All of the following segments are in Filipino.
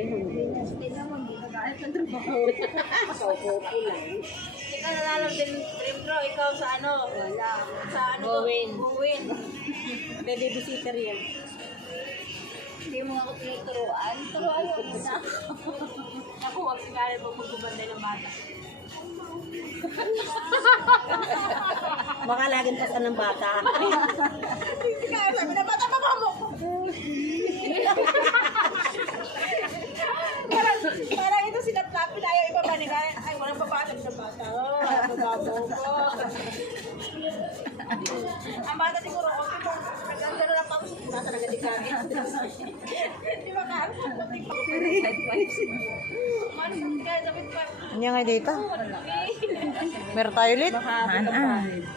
Tingnan mo, hindi nag-aalit ng trabaho. Kaupo lang. Ikaw nalalang din, Dream Bro, ikaw sa ano? Wala. Sa ano? Gowin. Gowin. Babysitter yan. Hindi mo ako tinuturuan. Turuan mo na. Ako, wag sigara mo pagkubanday ng bata. Baka laging pasan ng bata. Sigara, sabi na bata, baba mo! Parang ito sinapnapin, ayaw iba pa nila. Ay, walang papasok sa bata. Oh, walang bababo ko. Ang bata siguro, okay po. Nagkagano lang ako. Nasa nagadikarin. Di ba ka? Manong kaya sabi pa. Ano nga dito? Meron tayo ulit?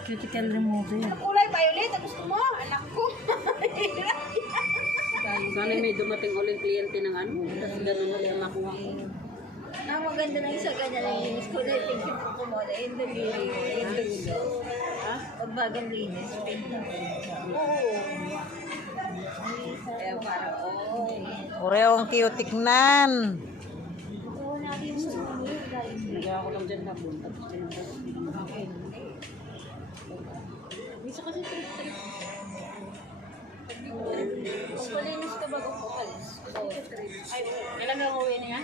Critical remover. Ang kulay violet, ang gusto mo? Anak ko. Sana may dumating ulit kliyente ng ano. Tapos gano'n ulit ang makuha ko. Ang maganda ng isa ganyan ang linis ko na tingin ko mo na in the video. Ha? Pagbagang linis, pink na. Oo. Kaya parang, Oreo ang cute tignan. Oo natin yung sumunod. Nagawa ko lang dyan hapon. Tapos pinagdaan. Bisa kasi trip-trip. Pagpalinis ka bago po kalis. Ay, kailan ka uwi niya?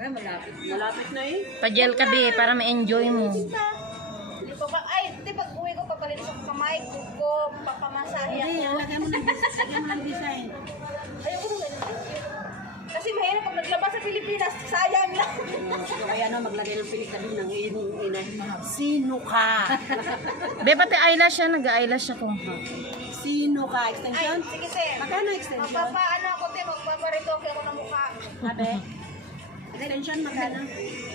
Ay, malapit. Malapit na eh. Pa-gel ka be, para ma-enjoy mo. Di pa ba? Ay, di pag uwi ko papalinis ako kamay, kuko, papamasahe ako. Lagyan mo ng design. Ayoko nung ganun. Kasi mahirap pag naglabas sa Pilipinas, sayang lang. Kaya na maglagay ng pilik sabi ng inay. Sino ka? Be, pati eyelash siya, nag-eyelash ako. Sino ka? Ay, Extension? sige sir. Magkano extension? Magpapaano ako, te, magpaparitoke ako ng mukha. Sabi? Extension magkano?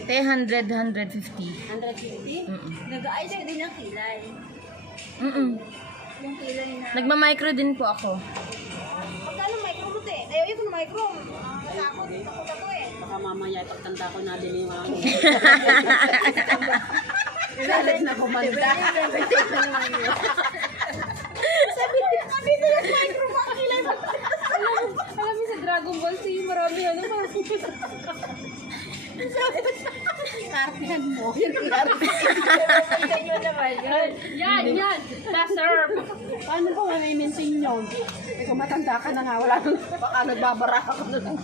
100, 150? 150. Nag-aayos ka din ng kilay. Yung kilay na... Nagma-micro din po ako. Magkano micro mo, te? Ayaw ko ng micro. Takot ako eh. Baka mamaya ipagtanda ko na din yung ano. Salit na kumanda. Sabi dito yung micro mo, ang kilay mo. Alam mo sa Dragon Ball Z, marami ano pa. Karpihan mo. Yung Sa inyo naman yun. Yan. Deserve. Paano ko nga i-maintain yun? Eh kung matanda ka na nga, wala nang baka nagbabara ako na lang.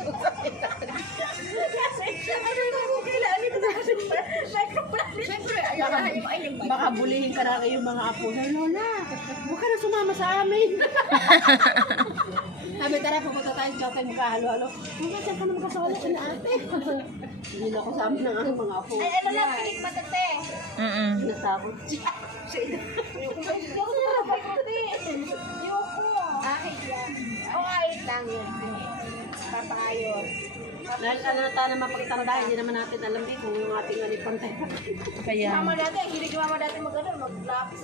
Ano yung kailangan nito sa microplastic? Siyempre, Baka bulihin ka na yung mga apo. Lola, huwag ka na sumama sa amin. Sabi, tara, pupunta tayo sa shopping, magkahalo-halo. Huwag ka ka na magkasalo ka na ate. Hindi na ako sa amin ng aking mga apo. Ay, ano lang, pilik matate. Nasabot siya. Ayoko na lang, pagkati. Ayoko. Ahit yan. O, ahit lang yun. Papayos. Dahil ano na tayo na mapagtanda, hindi naman natin alam din kung yung ating alipantay. Kaya, Mama dati, ang hilig yung mama dati maglapis.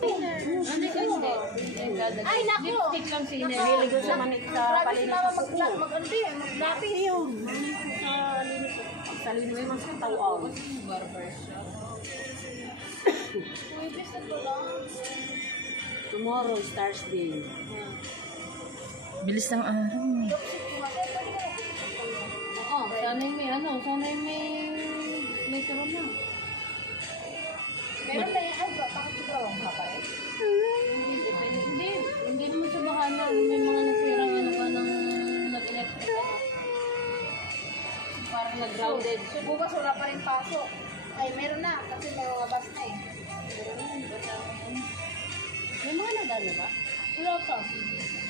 Ay, naku! Lipstick lang si Hilig ko sa manit sa palinis sa kuko. Maglapis. Ayun, sa linis mo yung mga tawag. Uwipis na to lang. Tomorrow, Stars Day. bilis ng araw. Oo, sana yung may karoon na. Meron na yan. Ay, bakit siguro ka pa rin? Hindi naman sa baka na may mga nasirang ano ka ng nag-electric ano. Parang nag-grounded. So, bukas wala pa rin pasok. Ay, meron na. Kasi may mga bus na eh. May mga nadalo ba? Wala pa.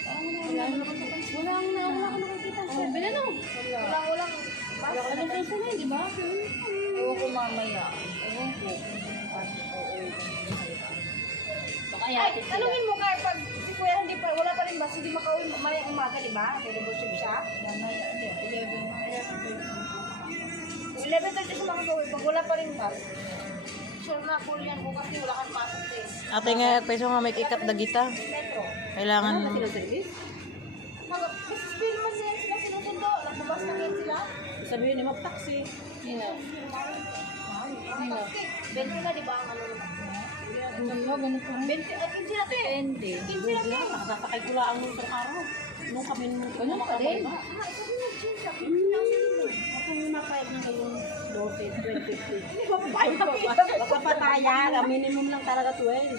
Wala ka nakakita. Sabi na no. Walang Wala ka na sa na, di ba? Ewan ko mamaya. Ewan ko. Baka Ay, yate sila. tanungin mo ka pag si Kuya hindi pa, wala pa rin bus, hindi makauwi mamayang umaga, di ba? May double shift siya. 11:30 siya makakauwi. Pag wala pa rin bus, sure na full yan bukas kasi wala kang pasok eh. Ate nga, peso nga may ikat dagita. Metro. Kailangan, Sila service? Mrs. Billman sila sinusundo. Nagbabas na rin sila. Sabihin ni mag-taxi. Sino? Sino? 20 na, di ba? Ang ano naman? Hindi ba, ganun pa rin. 20, ay 15 natin. 15 natin. Nakasakay ko lang nung araw. Nung kami nung Ganun pa rin. Ah, isa rin nag-change. 15 lang sila. Baka pataya, minimum lang talaga 12.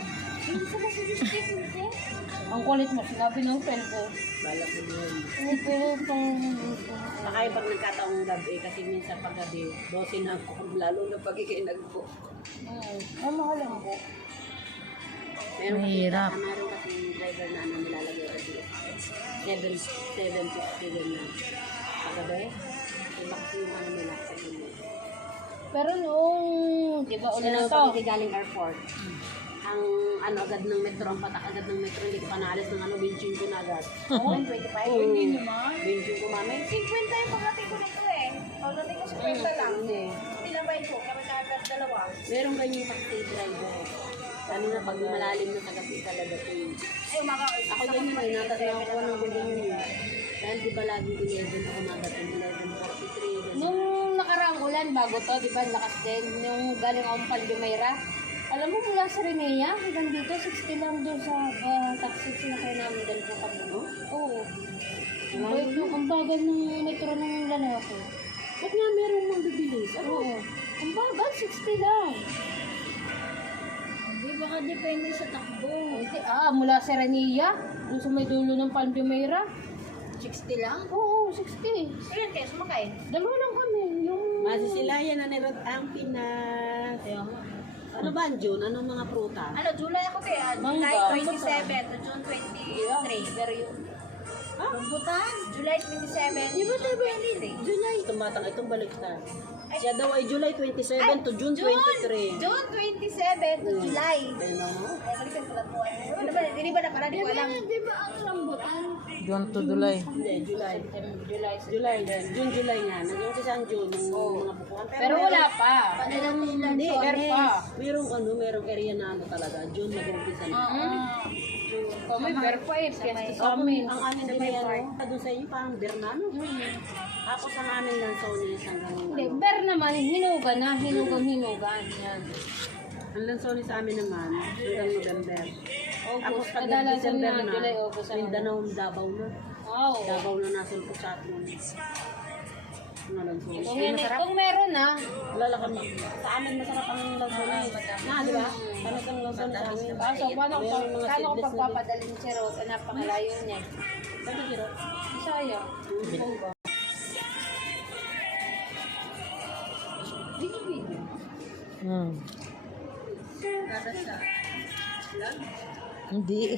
Ang kulit mo, sinabi ng pen ko. Bala ko yun. Pero itong... Baka yung pag nagkataong gabi, kasi minsan pag gabi, 12 na ako, lalo na pag ikinag ko. Ay, mahal ang po. Meron Mahirap. Meron kasi yung driver na ano nilalagay kasi 750 ganyan. Paggabi, iba kasi yung ano nila sa ganyan. Pero noong, di ba, una na to? Pag hindi galing airport, ang ano agad ng metro, ang patak agad ng metro, hindi ko pa naalis ng ano, 25 na agad. Oo, 25? Hindi naman. 25 mami. 50 yung pagdating ko nito eh. Pagdating ko 50 lang. Hindi. Hindi lang ba ito? Kami kagad dalawa. Meron ganyan taxi driver. Lalo na pag malalim na sa gabi talaga ito. Ay, umaga. Ako din yun, natatawa ko ng ganyan yun. Dahil di ba laging 11 ako nadating, 11:43. Nung nakaraang ulan, bago to, di ba, lakas din. Nung galing akong Paldumayra, alam mo, mula sa Rinea, hanggang dito, 60 lang doon sa taxi sinakay namin dahil po kami. Oo. Ang bagal ng metro ng lalaki. Ba't nga merong mga bibilis? Ano? Oo. Ang bagal, 60 lang. Hindi, baka depende sa takbo. Hindi, mula sa Rinea, doon sa may dulo ng Paldumayra. 60 lang? Oo, 60. Ayan kayo, sumakay. Dalawa lang kami. Yung... Masisilayan na nirot ang Pinas. Ano ba ang June? Anong mga prutas? Ano, July ako kaya. July Mangga. 27 to June 23. Pero yung... Rambutan? July 27 Di ba tayo ba yan? July. Tumatang itong baliktad. Siya daw ay July 27 to June 23. June 27 to July. Ayun ako. Ay, balikan ko lang po. Ano ba? Hindi ba na pala? Di ko alam. Di ba ang rambutan? June to July. Hindi, July. July. July din. June, July nga. Naging kasi ang June, yung mga bukuhan. Pero wala pa. Hindi, Meron pa. merong area na ano talaga. June nag-umpisa na. May meron pa eh. Fiesta sa amin. Ang amin din ay ano, doon sa inyo parang Bernano. Tapos ang amin lang sa unis hanggang Hindi, ano. ber naman, hinugan na. Hinugan. Yan. Ang lansoni sa amin naman hanggang November. Tapos August. pag Kadalasan December na. na, July, August. Mindanao, Davao na. Wow. Davao na nasulpo sa atin. Ang lansoni. Kung meron na, Wala kami. Sa amin masarap ang lansoni. Na, di ba? Talagang lansoni sa amin. so paano ko Meron mga paano ko seedless na pagpapadalhin si Rod? Napakalayo niya. Sabi kiro. Sayang. Para sa... Hindi.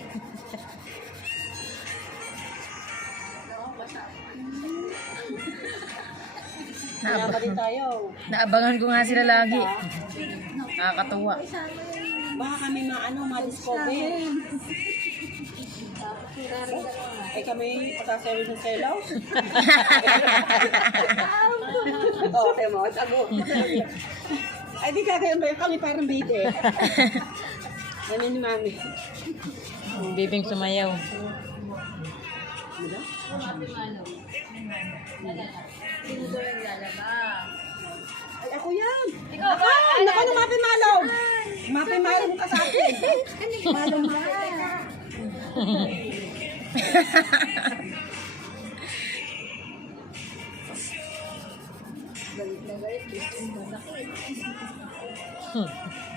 Kaya din tayo. Naabangan ko nga sila lagi. Nakakatuwa. Baka kami ma-discover. Ay kami pagkasabi ng selaw. Oo, tayo mo. Ako. Ay di kakayo ba kami parang bide. Ano ni mami? Bibing sumayaw. Sino daw yung lalaba? Ay ako yan. Ikaw ba? Naku, no, mapi malong. Mapi malong ka sa akin. Malong ba? Galit na galit. Gusto mo sakit.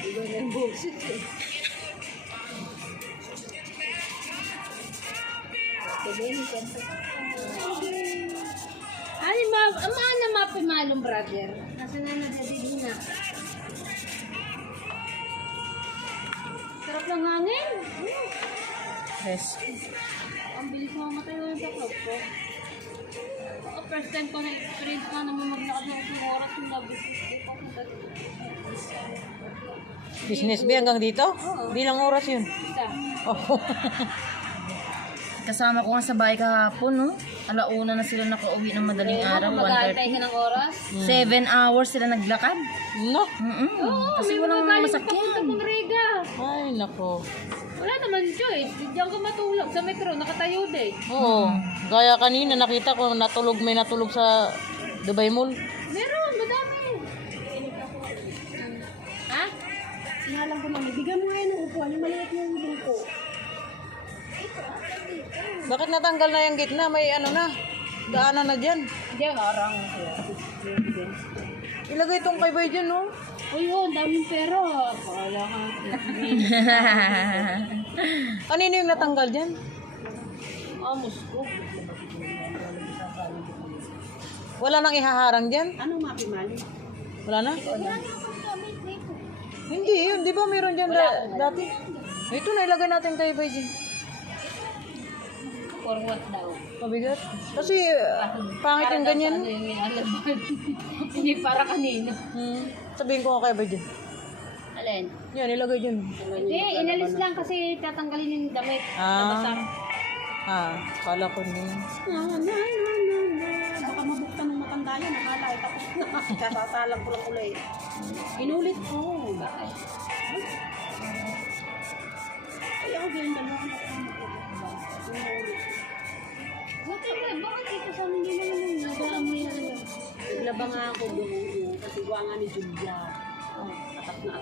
Iba na yung bullshit eh. Sabihin, siyempre. Ay, maana mapimalong brother. Nasa na nadadili na. Sarap ng hangin. Yes. Ang bilis mamatay ko sa club ko. First time ko na-experience na maglakad ng isang oras yung labis. Business ba hanggang dito? Bilang oras yun. Isa. Oh. Kasama ko nga sa bahay kahapon, no? Alauna na sila nakauwi ng madaling araw, Mag-aantay ka ng oras. 7 hours sila naglakad. No. Kasi walang masakyan. Pang Riga. Ay, nako. Wala naman choice. Diyan ka matulog sa metro. Nakatayo din. Oo. Gaya kanina, nakita ko may natulog sa Dubai Mall. Meron. Madami. Ha? Sinalang ko namin, bigyan mo ngayon ng upuan, yung maliit yung bingko. Bakit natanggal na yung gitna? May ano na. Daanan na dyan. Diyan harang. Ilagay itong kay Bay dyan, no? Uy, oh, ang daming pera. Pakala ka. Kanino yung natanggal dyan? Amos ko. Wala nang ihaharang dyan? Anong mapimali? Wala na? Wala na akong gamit dito. Hindi yun. Di ba meron dyan dati? Ito na ilagay natin kay Bay dyan. For what daw? Mabigat. Kasi pangit yung ganyan. Ano yung inalaban? Hindi para kanino. Sabihin ko nga kay Bay dyan. Alin? Yan, ilagay dyan. Hindi, inalis lang kasi tatanggalin yung damit. Kala ko din. Baka mabuktan ng matanda yan. Nakala ay tapos na. Kasasalang ko lang ulit. Inulit ko. Bakit? Ay, ako ganyan dalawa. Inulit. Buti ba? Bakit dito sa amin din naman yung nagaan mo yan? Naglaba nga ako doon. Kasi gawa nga ni Julia. Atak na.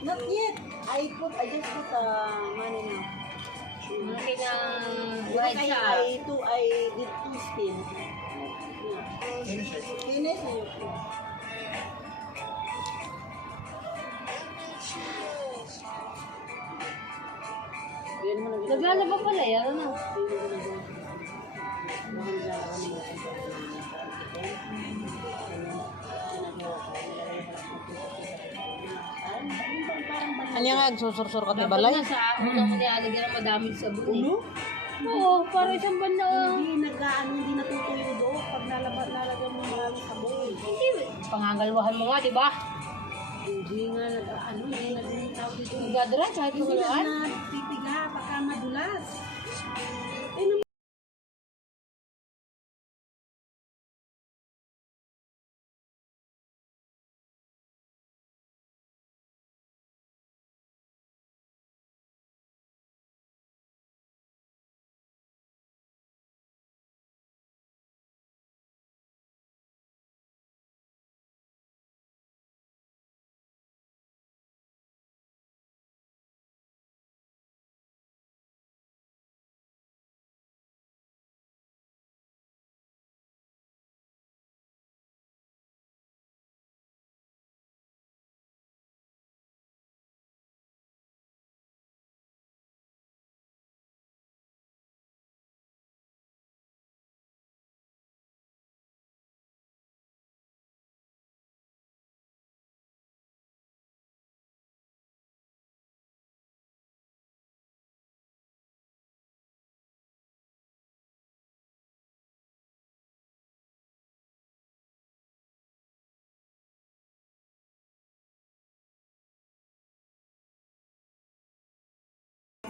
Not yet. I just put money now. Malaki na Right wide siya. I did 2 spins. Yeah. Finish na yun. Yan mo na Naglalaba pala yan, ano? Anya nga, susursur ka Dapat balay. nga sa ako na nilalagyan ng madaming sabon eh. Oo, para isang banda. Hindi natutuyo doon pag lalagyan mo maraming sabon. Hindi, pangangalwahan mo nga, di ba? Hindi nga hindi nagtawag dito. Nagdadara kahit Hindi pangalwahan. na pipiga, baka madulas.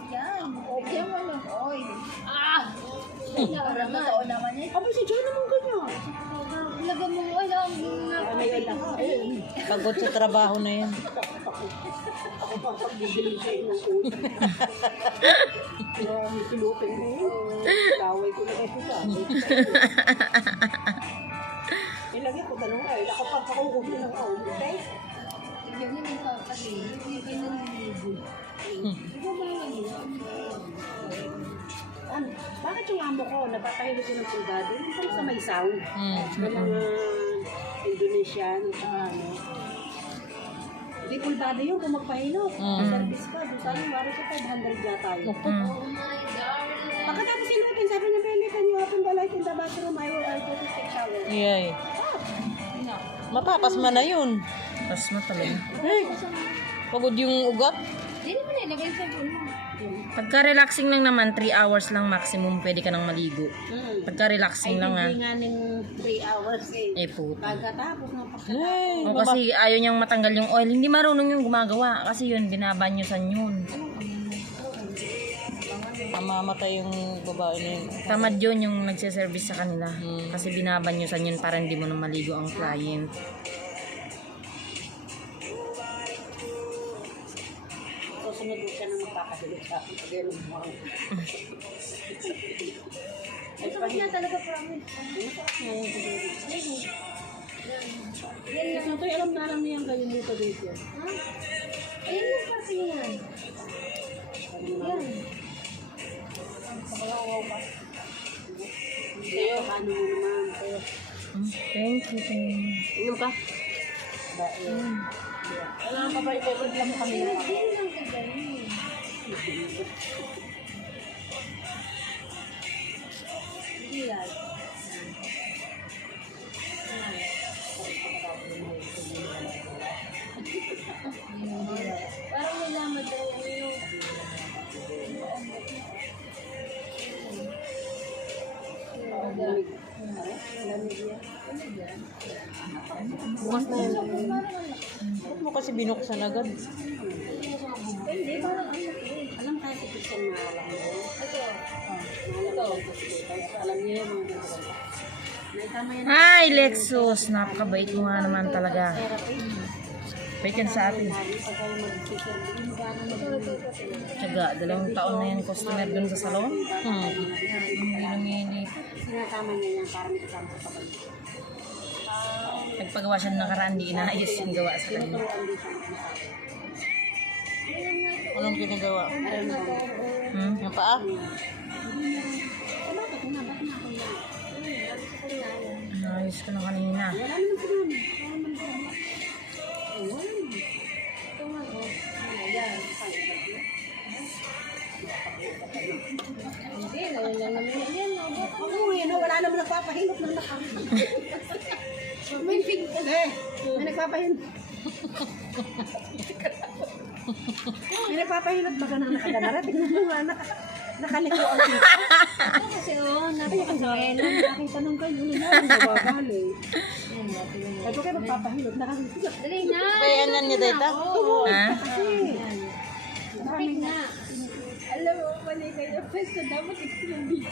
Yan. Yan mo lang. Oy. Ah! Parang totoo naman eh. Aba, si John naman ganyan. Ilagay mo mo lang. Pagod sa trabaho na yan. Ako pa pagbibili siya ng ulo. Kaya silupin mo. Laway ko na kasi siya. Ilagay ko tanong ay, nakapagpakukubi ng ulo. Okay? Tignan mo yung papali. Hindi ka naliligo. Bakit yung amo ko, napapahilip ko ng pulgado? Yung sa may sound. Sa mga Indonesian, ano. Hindi pulgado yun kung magpahilip. Service ka, doon sana wari sa 500 yata yun. Oh my God. Pagkatapos sinutin, sabi niya, Benny, can you open the light in the bathroom? I will go to take shower. Yay. Mapapasma na yun. Pasma talaga. Pagod yung ugat. Hindi naman nilagay sa puno. Pagka-relaxing lang naman, 3 hours lang maximum pwede ka nang maligo. Pagka-relaxing lang Hindi nga ng 3 hours eh. puto. Pagkatapos ng pagkatapos. O kasi ayaw niyang matanggal yung oil. Hindi marunong yung gumagawa. Kasi yun, binabanyosan yun. Mamamatay yung babae na yun. Tamad yun yung nagsiservice sa kanila. Kasi binabanyosan yun para hindi mo na maligo ang client. Susunod mo siya na magpapahilip sa akin. Pag-ilong mo. Ay, sakit niya talaga, promise. Ito alam na alam niya ganyan dito dito. Ha? Ayun yung parte yan. Yan. Sa'yo, paano mo naman? Thank you. Inom ka? Wala ka ba i-favorite lang mo kami na? Parang may lamad daw yung Lamig. Lamig yan. Bukas na yun. Ba't mo kasi binuksan agad? Hindi, parang alam kaya si Christian na alam mo. Alam niya yung mga ganito. Naitama yan. Ay, Lexus. Napakabait mo nga naman talaga. Bait yan sa atin. Tsaga, 2 taon na yan customer dun sa salon. Lumili. Sinasama niya yan para may kasama sa pagod. Nagpagawa siya ng nakaraan, di inaayos yung gawa sa kanya. Turuan din siya. Anong ginagawa? Hmm? Yung paa? Bakit nga? Bakit nga ako yan? Ayos ko na kanina. Wala naman sa namin. Ayun. hindi, ngayon lang naman yan. Oo, yun. Wala naman nagpapahilot ng nakakita. May fig kasi. May nagpapahilot. May nagpapahilot ba ka nang nakaganara? Tingnan mo nga, nakaliko ang kita. Kasi napakasaya lang. Nakita nung kayo na ang babali. Sabi ko kayo magpapahilot. Nakaliko. Dali na. Kaya yan niya data? Ha? Kasi, Kapit na. Alam mo, mali kayo. Pwesto dapat ito yung video.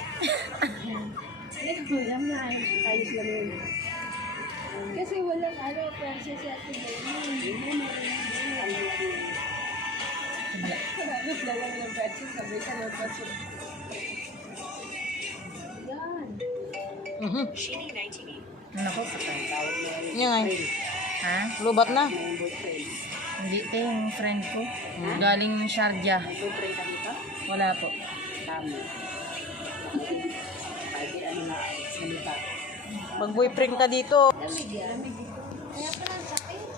alam na, ayos lang yun. Kasi walang pwersa si Ate Benny. Hanap lang lang ng pwersa. Sabi ka ng pwersa. Yan. Nako, patay. Yan nga. Ha? Lubat na. Hindi ito yung friend ko. Galing Sharjah. Nagpupray ka dito? Wala po. Tama. Pwede ano na, salita. Mag-boyfriend ka dito. Kaya pala ang sakit.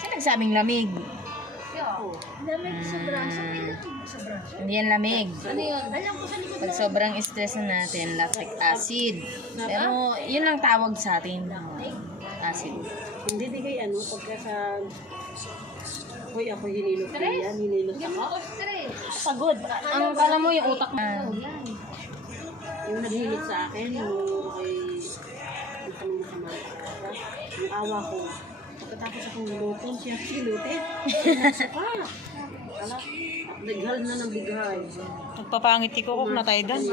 Saan nagsabing lamig? Lamig sa braso. May lamig sa braso. Hindi yan lamig. Ano yun? Alam ko sa likod. Pag sobrang stress na natin, lactic acid. Pero yun lang tawag sa atin. Acid. Hindi di kay ano, pagka sa... Hoy, ako hinilot ko yan, hinilot ako. Ako stress. Pagod. Ang kala mo yung utak mo. Yan. Yung naghilot sa akin, yung kay... Yung kami masama. Yung awa ko. Pagkatapos akong luton, siya silute. Nagsuka. Ala, at naghal na ng bighay. Nagpapangiti ko kung natay dan.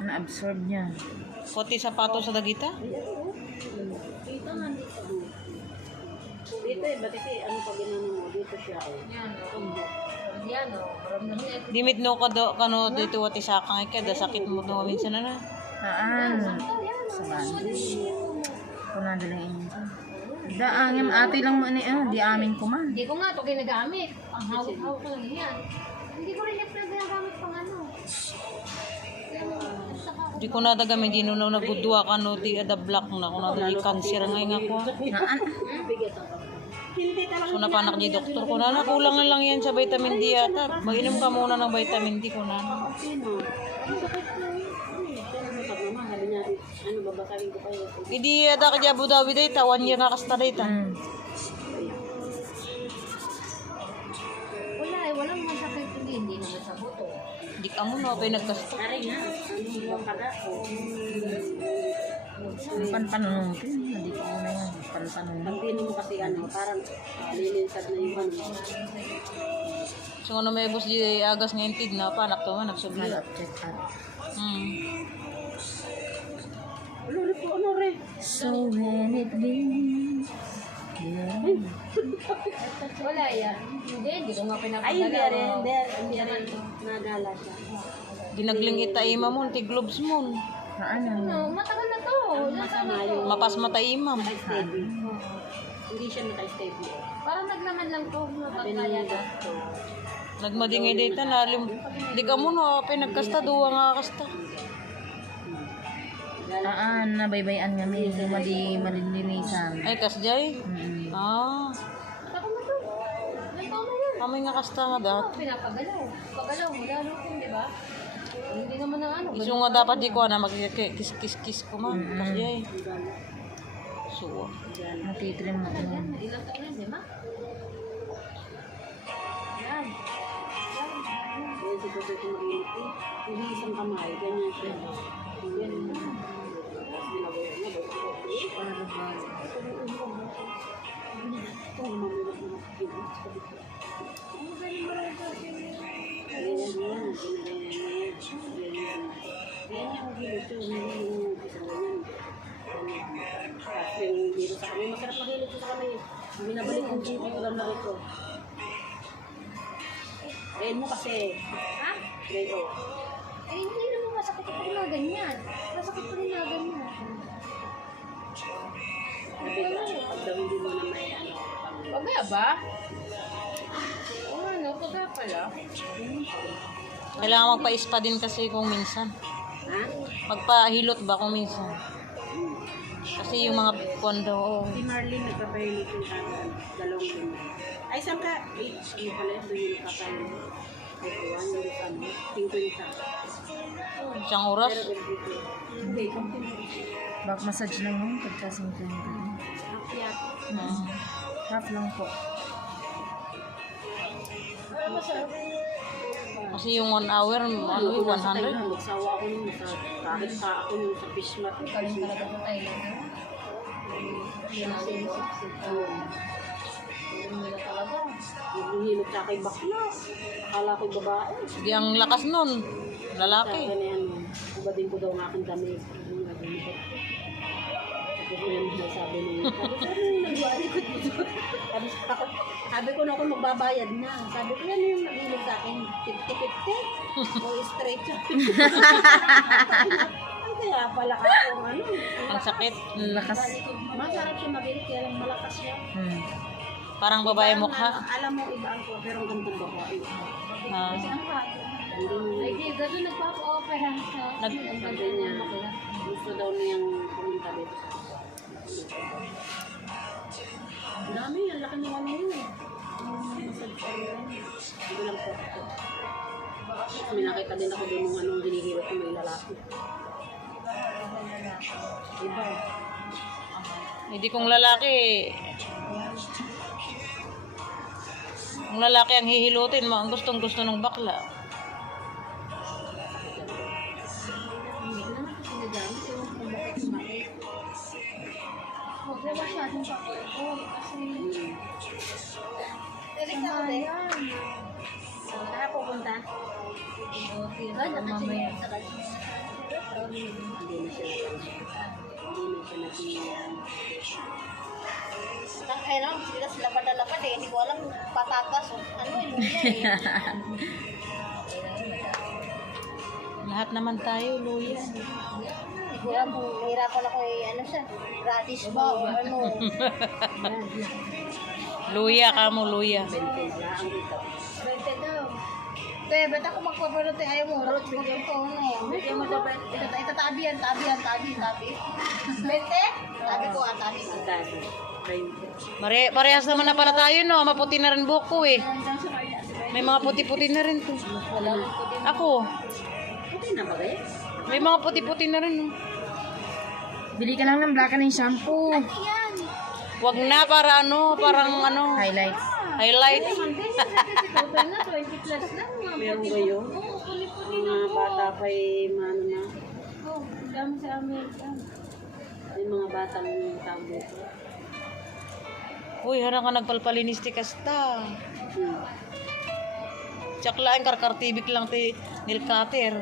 Na-absorb niya. Puti sapato sa dagita. Dito nga dito. Dito eh, ba't ito ano pag ginano mo? Dito siya. Yan. Yan o. Maramdaman niya. Dimit no kano dito wati sakang ikada sakit mo no minsan na. Saan? Sa bandi. Kung nadalain niya. Daangim ate lang mo ni di amin ko man. Hindi ko nga ito ginagamit. Ang hawak-hawak ko lang yan. Hindi ko rin yung ginagamit pang ano. Di ko na dagami di no nagudwa ka no di ada black na ko na di cancer ngay nga ko. Naan? Bigat ako. Hindi talaga. So napanak ni doktor ko na kulang na lang yan sa vitamin D ata. Mag-inom ka muna ng vitamin D ko na. Sino? Ang sakit na yun. Pag naman, sabi niya, ano, babasahin ko kayo. Hindi ada ka di Abu Dhabi data 1 year na kasta data. Wala eh. Walang masakit hindi. Hindi naman sa buto. Di ka mo no pa nagkasta. Ari nga, ano yung kada ko. Panpanunungkin. Hindi ko na yan. Panpanunungkin. Pag pinom mo kasi ano, parang lilinsad na yung ano. So ano may bus di agas nga intid na panak to man nagsubli. Check out. Ano re? So when it be. Wala yan. Hindi ko nga pinapadala. Ay, hindi rin. Nagala siya. Ginagling itaima mo ti globes mo. Ano? No, matagal na to. Masama yung Mapas mata imam. naka-steady. Hindi siya naka-steady. Parang naglaman lang to. Sabi Napagkaya ni na. Doctor. Nagmadingay data nalim. Di ka mo no pa nagkasta duwa nga kasta. Nabaybayan kami. Madi malilinisan. Ay, kasjay? Mm. Ah. Ako na to. Nagkama yan. Kami nga kasta nga dat. Pinapagalaw. Pagalaw mo, lalo kung, di ba? Hindi naman na ano. Iso nga dapat di ko na magkikis-kis ko man. Kasjay. So, Matitrim mo yun. Ilang taon na, di ba? Yan. Yan si Jose kung mainit eh. Hindi isang kamay, ganyan siya. Yan. Tapos ginagawa niya, para nabali. Ito, mamulot na nakikita. Ganyan yan, ganyan. Yan yung hilot yun, hindi yung isang ganyan. Kasi yung hilot sa kamay, masarap mahilot sa kamay. Binabalik yung ulam na rito. Ayan mo kasi. Ha? Gayo. Eh, hindi naman masakit pa rin na ganyan. Masakit pa rin na ganyan. Pag daw hindi mo na may ano. Pagaya ba? Oo, ano, pagaya pala. kailangan magpa-spa din kasi kung minsan. Ha? Magpahilot ba kung minsan? Kasi yung mga pondo, Si Marlene nagpapahilot yung kanan. Dalawang din. Ay, saan ka? Ay, ano pala yun? Doon yung kakayong. Ay, kuwan yung ano. 50. isang oras. Pero dito. Hindi, Back massage lang yun. Pagka 50. akyat. Half lang po. Kasi yung 1 hour, ano yung 100. Magsawa ako nun sa kahit sa ako nun sa fish mat. Galing talaga sa Thailand. Nila talaga. Yung hilot sa kay bakla. Akala ko'y babae. Di ang lakas nun. Lalaki. Sabi na yan, ubadin ko daw ng aking damit. Tapos yan, sabi niya, sabi yung nagwari ko dito. Sabi ko na ako magbabayad na. Sabi ko, yan yung naghilig sa akin, 50-50. O straight siya. Ay, kaya pala ako, ano. Ang sakit. Lakas. Masarap siya magilit, kaya lang malakas siya. Parang babae mukha. Alam mo, iba ang ko, pero ang gandang babae. Ah. Kasi ang hado. Hindi mo Ay, di, gano'n nagpapa-opera sa Nag- ang sabi ganda niya, niya. Bakla. gusto daw niyang pumunta dito. Ang dami, ang laki ng ano yun. Massage pa rin. Hindi lang po ako. May nakita din ako doon nung anong ginihirap ko may lalaki. Iba. Hindi kung lalaki. Kung lalaki ang hihilutin mo, ang gustong gusto ng bakla. Hindi ko naman kasi sinagamit yung kung bakit sumakit. Huwag na masyadong pa-opera kasi Samayan. Saan kaya pupunta? diba, mamaya. Hindi na siya naging Ay, no, sila padalapad eh. Hindi ko alam patatas o ano eh. Lahat naman tayo, luya. Hindi ko alam kung nahirapan ako eh. Ano siya? Radish ba o ano? Luya ka mo, luya. Bente daw. Te, ba't ako magpaparote? Ayaw mo, rot, bigyan ko, ano? Bigyan mo daw, itatabi yan, tabi. Bente? Tabi ko, tabi ko. Parehas naman na pala tayo, no? Maputi na rin buhok ko, eh. May mga puti-puti na rin to. Ako, Puti na ba kaya? may mga puti-puti na rin, no? Bili ka lang ng black and shampoo. Wag na, para ano, parang ano, Highlights. highlight. Total na, 20 plus na. Meron kayo? Oo, puli-puli na Mga po. bata kay ano na. Oh, dami sa amin. May mga batang tabo. Uy, harang ka nagpalpalinis ti kasta. Tsaklaan, karkartibik lang ti nilkater.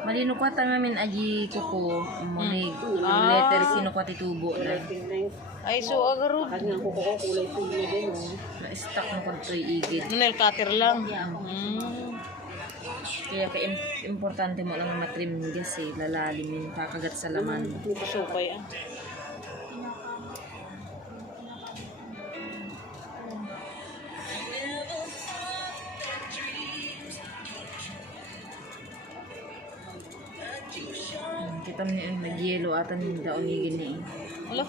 Malinukwat ang namin aji kuko. Munig. Ah. Letter sinukwat itubo na. Ay, so agaro. Kasi nga kuko ko kulay pula din. Na-stuck mo kung ito'y igid. Nilkater lang. Kaya importante mo lang matrim kasi lalalim yung kakagat sa laman. Supay, ah. Kita mo niya, nag-yellow ata ng daon ni gini. Wala.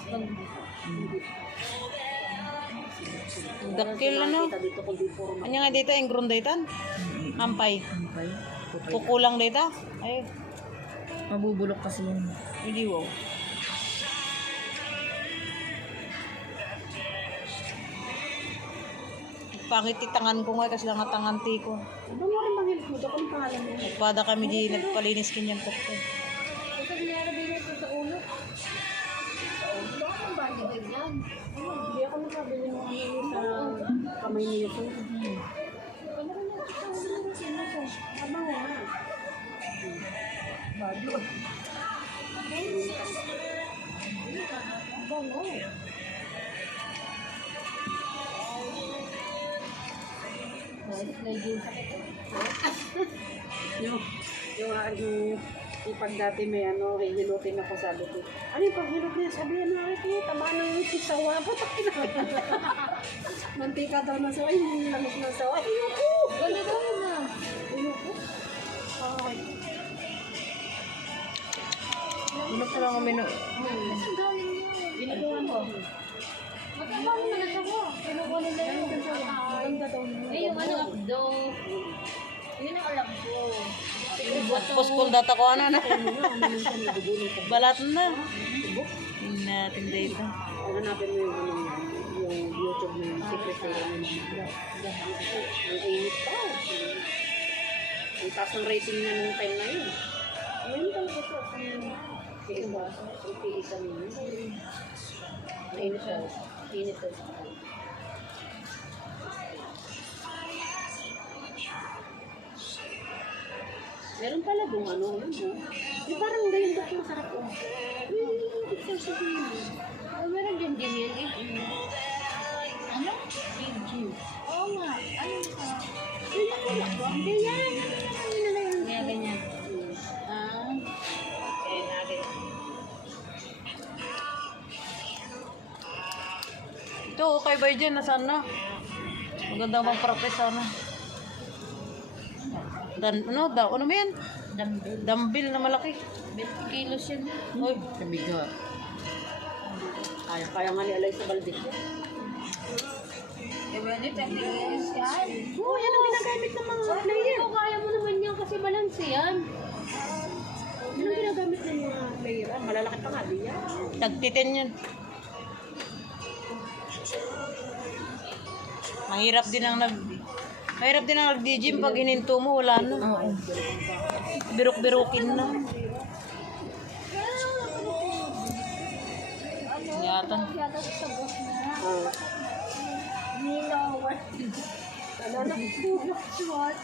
Dakil ano? Kita dito kung di puro Anya nga dito, yung grundaitan? Hampay. Ampay. Kukulang dito? Ay, Mabubulok kasi yun. hindi wow. Pangit itangan ko nga kasi lang tangan ti ko. Ano mo rin bang help mo? Ako ang pangalan mo. Nagpada kami di nagpalinis kinyan ko. Kasi nangyari din ito sa ulo. Bakit ba hindi ganyan? Hindi ako nakabili ng ano yun sa kamay niyo. Ano rin natin sa ulo ng sinaso? Tama nga. Yung yung pag dati may ano, hihilutin ako sabi ko. Ano yung paghilot niya? Sabi niya, nakikita, tama ng sawa. Putak na. Mantika daw na sawa. Ay, hindi langis na sawa. Ay, ayoko. Ganda daw na. Ayoko. Okay. Ano pa lang kami no? Ang galing niya. Ginagawa mo. Mataba mo na siya ko. Kinukuha nila yung Ganda daw niya. eh, yung ano, abdo. Yun ang alam ko. Puspon data ko ano na. Balat na. Tingnan natin dito. Hanapin mo yung YouTube mo yung secretary mo. Ang init pa. Ang taas ng rating na nung time na yun. Ngayon talaga ito. Kaya ba? Ang pili kami yun. Ang init pa. Init pa. Meron pala doon ano, yun mo. Yung parang ganyan daw masarap oh. Meron din din yan eh. Ano? Oo nga. Ano ka? Hindi yan. Kaya ganyan. Ah. Ito, okay ba dyan? Nasaan na? Maganda bang practice sana? Ano ba yan? Dumbbell na malaki. 20 kilos yan. Uy, Kabiga. Kaya nga ni Alay sa Balde. Oo, yan ang ginagamit ng mga player. Ikaw kaya mo naman yan kasi balanse yan. Yan ang ginagamit ng mga player. Ah, malalaki pa nga, di yan. nagtiten yun. Mahirap din ang nag-gym pag hininto mo, wala na. Oo. Birok-birokin na. Yata.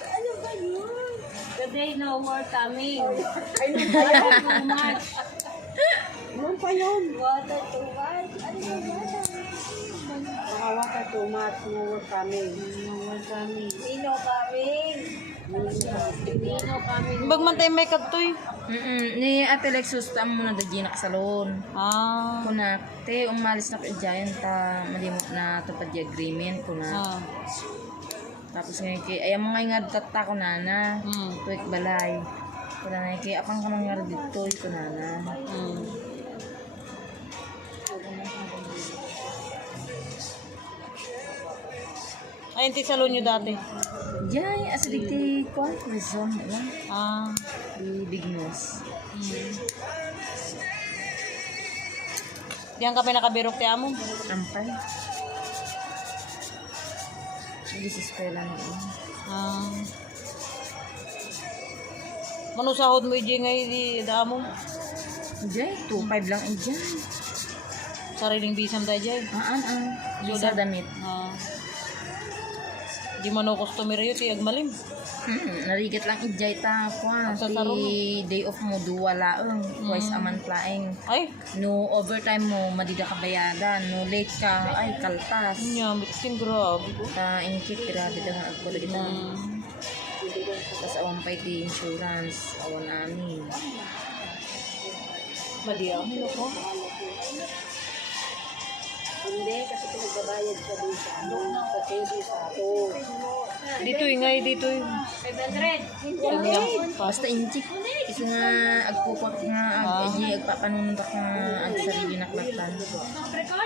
Ano ba yun? The day no more coming. Ay, nung pa yun. Nung pa yun. Water too much. Ano ba water? Nakawaka too much. More coming. More coming. Sino coming? Dino coming. Bagmantay may kadtoy. Ni Ate Lexus, tama mo na dagi na kasalon. Ah. Kuna, te, umalis na ka dyan, ta, malimot na tupad yung agreement, kuna. Ah. Tapos ngayon kay, ayaw mga nga tata ko nana, tuwik balay. Kuna na kay, apang ka mga dito, kuna na. Ay, hindi salon nyo dati. Jay, acidity ko, reason lang. Ah. Di big nose. Diyan kami nakabirok ti amo. Ampay. Hindi sa eskwela na yun. Ah. Manusahod mo iji ngay di damo. Jay, 2.5 lang ang dyan. Sariling bisam tayo dyan. Sa damit. Ah. Di man ako customer yun, ti agmalim. Narigat lang ijay ta ko. Sa sarong. Si day off mo duwala twice a month laing. Ay, No overtime mo madida ka bayadan, no late ka ay kaltas. niya, bitin grabe. Ta inkit grabe ta nga agko kita. Tas awan pa iti insurance, awan amin. Madi ako. Hindi, kasi pinagbabayad siya dun sa ano. Sa changes sa ato. Dito ingay, dito yung. 500. Yan, Basta inchik. Kasi nga agkukwak nga ag agpapanuntak na ang sarili na klatan.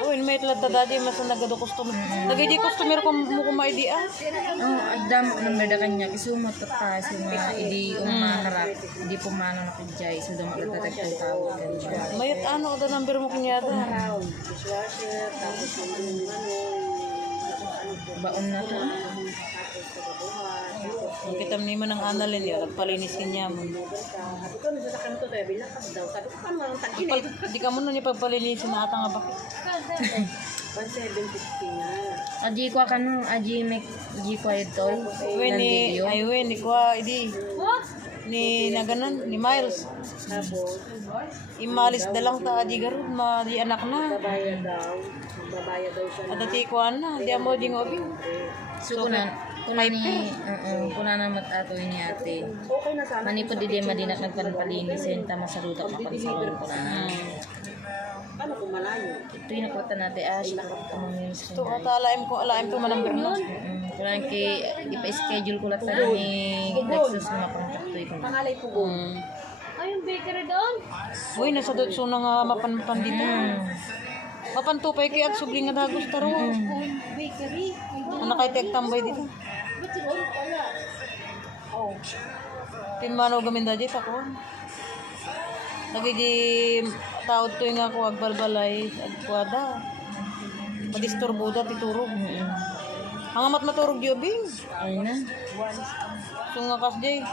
Uy, may tlat dati mas nagado customer. Nagay customer ko mo kumaidi ah. Oh, agdam ng merda kanya kisumot ta so nga idi umaharap, hindi pumano na kajay so damo tatatag tawag kanya. Mayat ano da number mo kunyada. Dishwasher, tapos yung Baon na to. Ang kitam ni mo ng analin yun, nagpalinis kanya mo. Sabi ko, nasasakan ko tayo, bilakas daw. Sabi ko, paano ang tag-init? Di ka mo na niya pagpalinis na ata nga ba? 1,750 na. Aji ko kanu, aji mek aji ko ito. Weni, ay weni, kwa, idi. Ni naganan, ni Miles. Tapos, Imalis na lang ta, di garod, di anak na. babayad daw. Magbabayad daw siya At ati ko na, di mo ding obi. So kuna ni kuna na matato ni ate. Okay na sana. Manipod di madinat nagpanpalinis senta masaluta pa kan salon ko na. Paano kung malayo? Ito yung nakuha natin siya kamamis To ko. ata alaim ko manamber no. Kaya kay ipa-schedule ko lang tayo ni Lexus na makontrakto ko. Pangalay po ko. Ay, yung bakery doon. Uy, nasa dotso na nga mapan dito. Mapantupay kay at subling nga dagos taro. Bakery. Ano kay tek tambay dito? Ba't siguro wala? Oh. Pinmano gamin da dito ako. Lagi di taod to nga ako agbalbalay agkwada. Madisturbo da titurog. Hangamat maturog di obing. Ay na. So nga kas jay.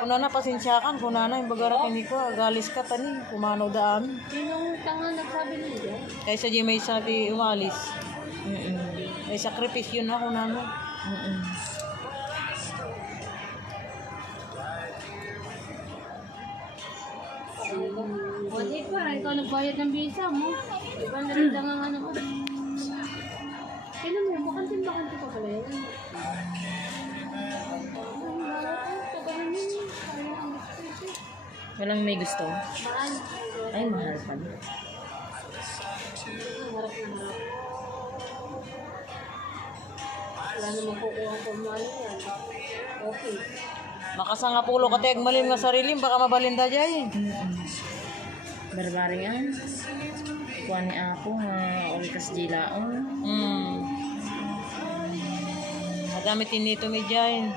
Kuna na pasensyakan, kuna na yung bagara kini ko, agalis ka tani, kumano daan. Sinong tanga nagsabi niya? Kaysa di may sabi umalis. May sakripisyo na kuna na. Wala pa, ikaw nagbayad ng visa mo. Diba narinda nga ano ko. Kailan mo, bakantin pa pala yun. Walang may gusto. Mahal. Ay mahal pa. Wala naman kukuha ko mahal yan. Okay. Makasanga pulo ka tayag malim nga sarili, baka mabalinda jay. Barbari nga. Kuha ni ako nga ulikas jilaon. Madami tinito mi jay.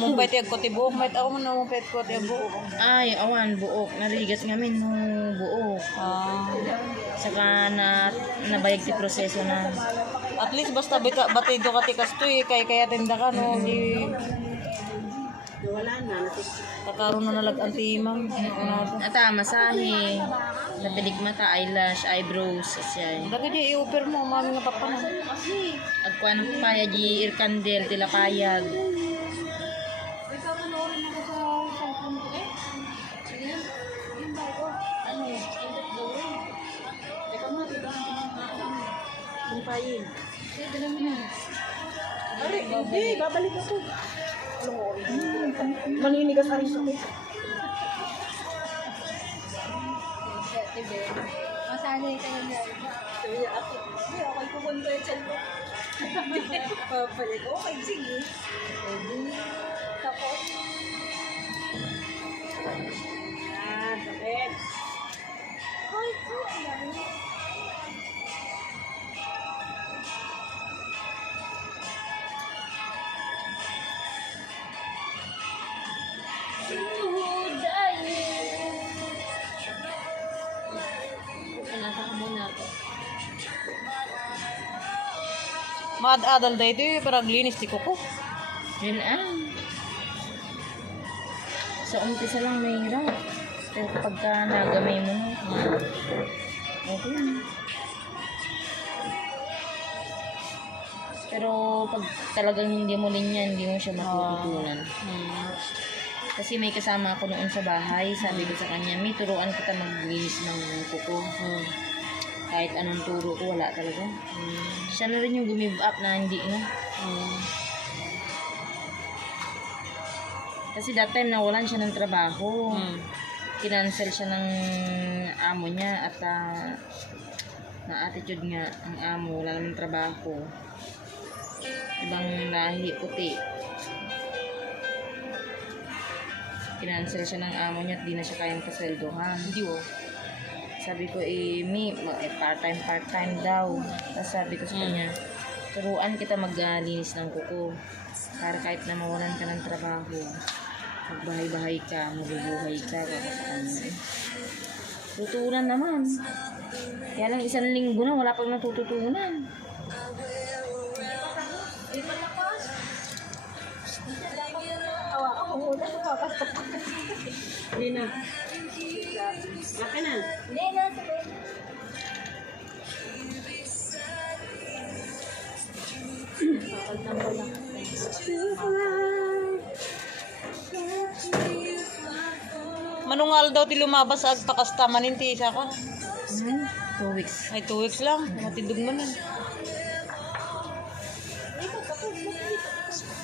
Mumpay tiyag ko tibuok, may ako man mumpay ko tibuok. Ay, awan, buok. Narigat ngamin no buok. Saka nabayag ti proseso na. At least basta batido ka tikas to eh, kaya tinda ka no, di Wala na. kakaroon na nalag antimang. Ata, masahe. Natilig mata, eyelash, eyebrows, asya. Dagi di i-offer mo, mami nga papanan. Agkuan paya di irkandel, tilapayag. Ikaw panoorin ako sa cellphone ko eh. Ayan. Yung bago. Ano eh? Ended gawin. Teka mo, diba? Kumpayin. Sige, dala mo na. Ari, hindi. Babalik ako. Maninigas ka rin sa akin. Sige. Masanay ka na yan. Sabi niya, ako, hindi, okay pupunta yung chan ko. Babalik. Okay, sige. Tapos, Sakit. ay, ang dami. Nasa ka muna ako. Maad-adal da ito eh, parang linis ti kuko. Yun Sa umpisa lang may hirap. Pero pagka nagamay mo, okay na. Pero pag talagang hindi mo linya, hindi mo siya matututunan. Kasi may kasama ako noon sa bahay, sabi ko sa kanya, may turuan kita maglinis ng kuko. Kahit anong turo ko, wala talaga. Siya na rin yung gumive up na hindi na. Kasi that time nawalan siya ng trabaho. Kinancel siya ng amo niya at na attitude nga ang amo, wala namang trabaho. lahi, puti. Kinansel siya ng amo niya at di na siya kayang kasweldohan. Hindi oh. Sabi ko, part-time daw. Tapos sabi ko sa kanya, turuan kita maglinis ng kuko. Para kahit na mawalan ka ng trabaho, magbahay-bahay ka, mabubuhay ka, kako sa kanya. Tutunan naman. Kaya lang 1 linggo na, wala pang natututunan. Hindi na. Laki na. Hindi na, sabi. Manungal daw ti lumabas sa agpakastaman ti isa ka. 2 weeks. Ay 2 weeks lang. Matindog man yan.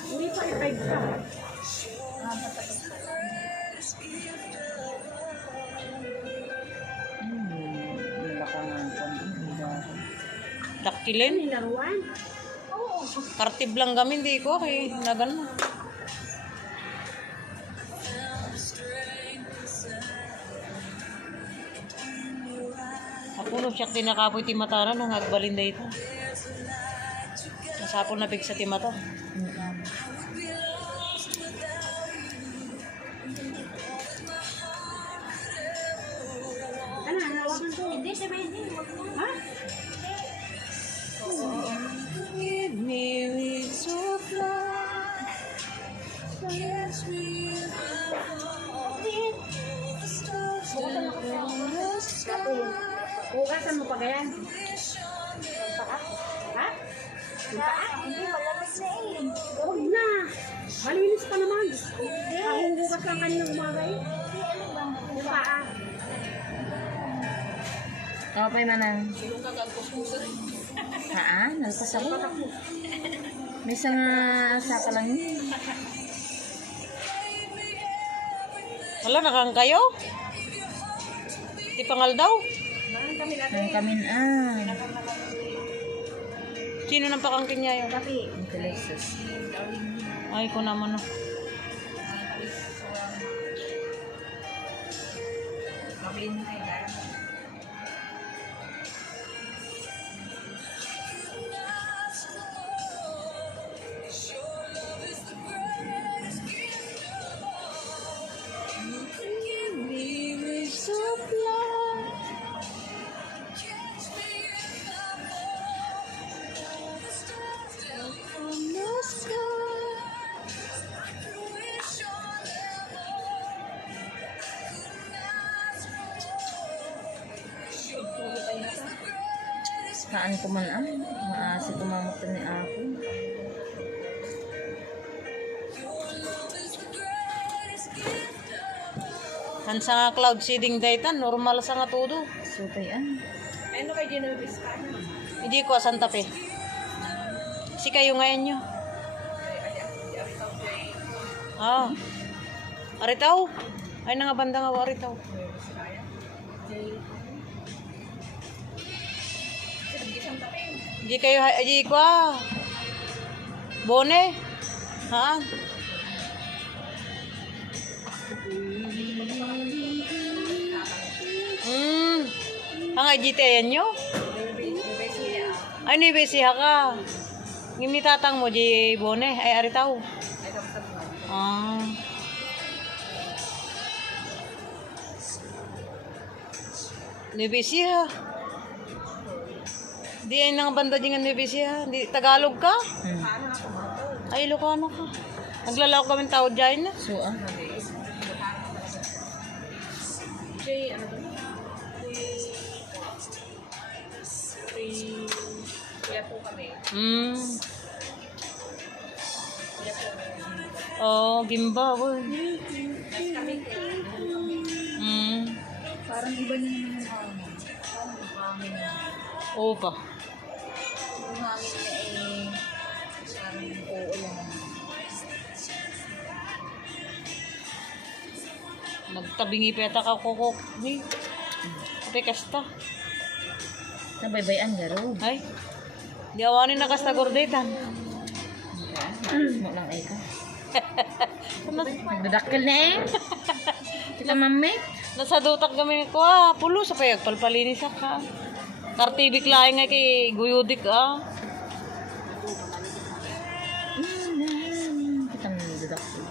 Hindi pa, 5 pa. Baka nga Daktilin. Nilaruan. Kartib lang kami, hindi ko kay nagan mo. Ako no siya tinakapoy ti mata na nung agbalin ito. Nasapon na pig sa ti mata. Ano, hawakan ko. Hindi, sabi, hindi. Ha? Give me wings of love. Hugasan mo pa ganyan. Ha? Yung paa? Hindi, malamig na eh. Huwag na. Malinis pa naman. Ang hugas lang kaninang umaga eh. Hindi, ano ba? Yung paa. Okay, manang. Haan? Nalpas ako. May isang saka lang yun. Wala, nakang kayo? Di pangal daw? Ang kamin Sino nang pakangkin niya yun? Ang Alexis. Ay ko naman no. Kaan ko man maasi kumamot ni ako. Han sa nga cloud seeding daytan, normal sa nga todo. Sutay Ano kay Genovis ka? Hindi ko Santa Fe. Si kayo ngayon nyo. Ah. Aritaw. Ay nga banda nga aritaw. Hindi kayo hindi ko Bone. Ha? Ang IGT yan nyo? Ay, nibesiha ka. Ngimni tatang mo, di Bone. Ay, aritaw. Ah. Nibesiha. Di ay nang banda di nga nibesiha. Di Tagalog ka? Ay, Ilocano ka. Naglalako kami tao dyan na. So Oh, gimba boy. Parang iba na naman ang hangin. Oo pa. Yung hangin na parang uulan. Magtabingi peta ka kukok. Ni. Tapi kasta. nabaybayan garo. Ay. Di awanin na kasta gordetan. Mo lang ay ka. Nagdadakkel na eh. Kita mami. Nasa dutak kami ko pulo sa payag palpalinis ka. Kartibik laing nga kay guyudik Kita nagdadakkel.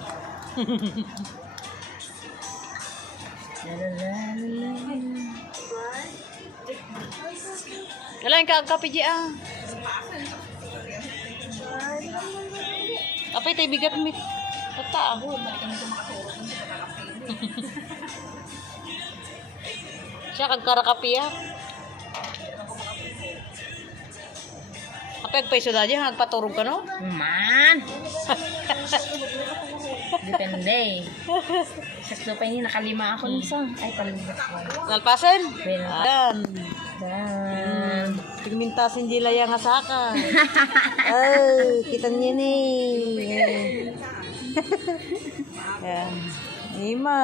Kailangan ka ang kape di Kape tayo bigat mit. Tata Siya kagkarakapi Kape agpaiso da dyan, agpaturog ka no? Man! Depende. Sakto pa ini nakalima ako nisa. Ay, palibat ko. Nalpasan? Well, Ayan. Dan. Pigmintasin di layang asaka. Ay, kita niya ni. Ayan. Ima.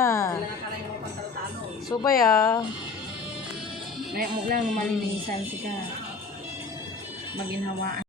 Subay May mo lang malinisan sika. Maginhawaan.